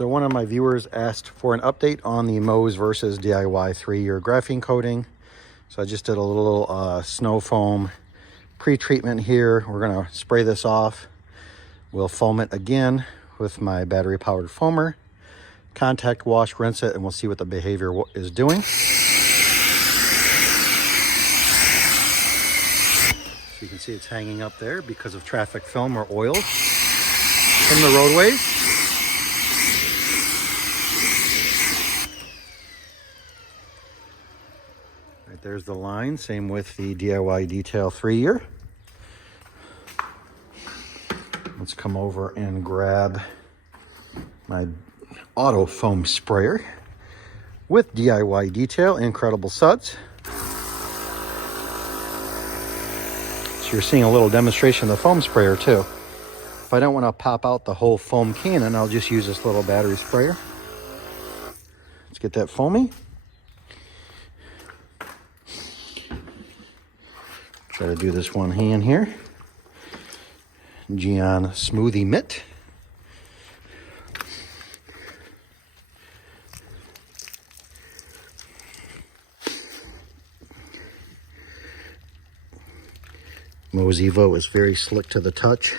So one of my viewers asked for an update on the MOHS versus DIY 3-year graphene coating. So I just did a little snow foam pre-treatment here. We're going to spray this off. We'll foam it again with my battery powered foamer. Contact wash, rinse it, and we'll see what the behavior is doing. So you can see it's hanging up there because of traffic film or oil from the roadways. Right there's the line, same with the DIY Detail 3-year. Let's come over and grab my auto foam sprayer with DIY Detail Incredible Suds. So you're seeing a little demonstration of the foam sprayer too. If I don't want to pop out the whole foam cannon, I'll just use this little battery sprayer. Let's get that foamy. Try to do this one hand here. Gyeon Smoothie Mitt. MOHS Evo is very slick to the touch.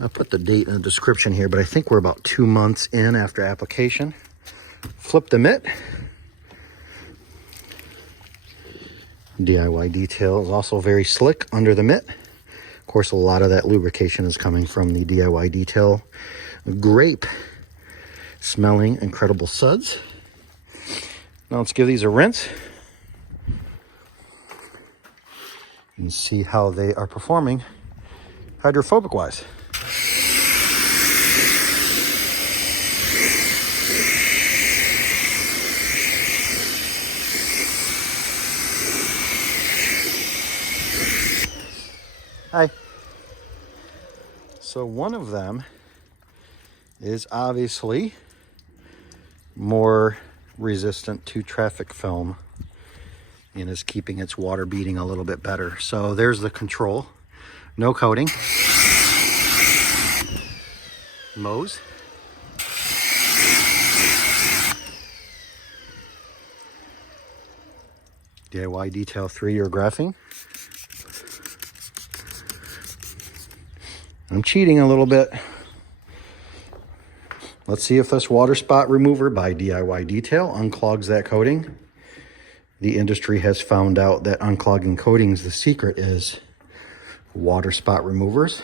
I'll put the date in the description here, but I think we're about 2 months in after application. Flip the mitt. DIY Detail is also very slick under the mitt. Of course, a lot of that lubrication is coming from the DIY Detail grape smelling Incredible Suds. Now let's give these a rinse and see how they are performing hydrophobic wise. Hi. So one of them is obviously more resistant to traffic film and is keeping its water beating a little bit better. So there's the control. No coating. MOHS. DIY Detail 3-year graphene. I'm cheating a little bit. Let's see if this water spot remover by DIY Detail unclogs that coating. The industry has found out that unclogging coatings, the secret is water spot removers.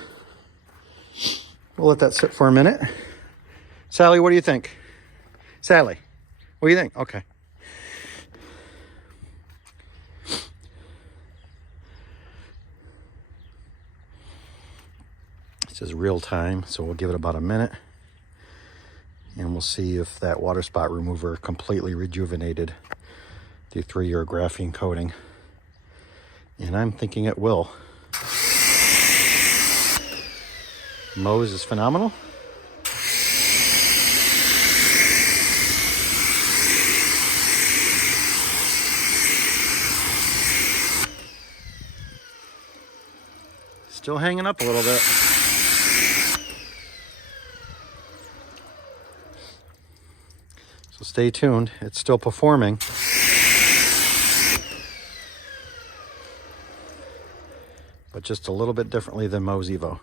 We'll let that sit for a minute. Sally, what do you think? Sally, what do you think? Okay. This is real time, so we'll give it about a minute. And we'll see if that water spot remover completely rejuvenated the 3-year graphene coating. And I'm thinking it will. MOHS is phenomenal. Still hanging up a little bit. So stay tuned. It's still performing. But just a little bit differently than MOHS Evo.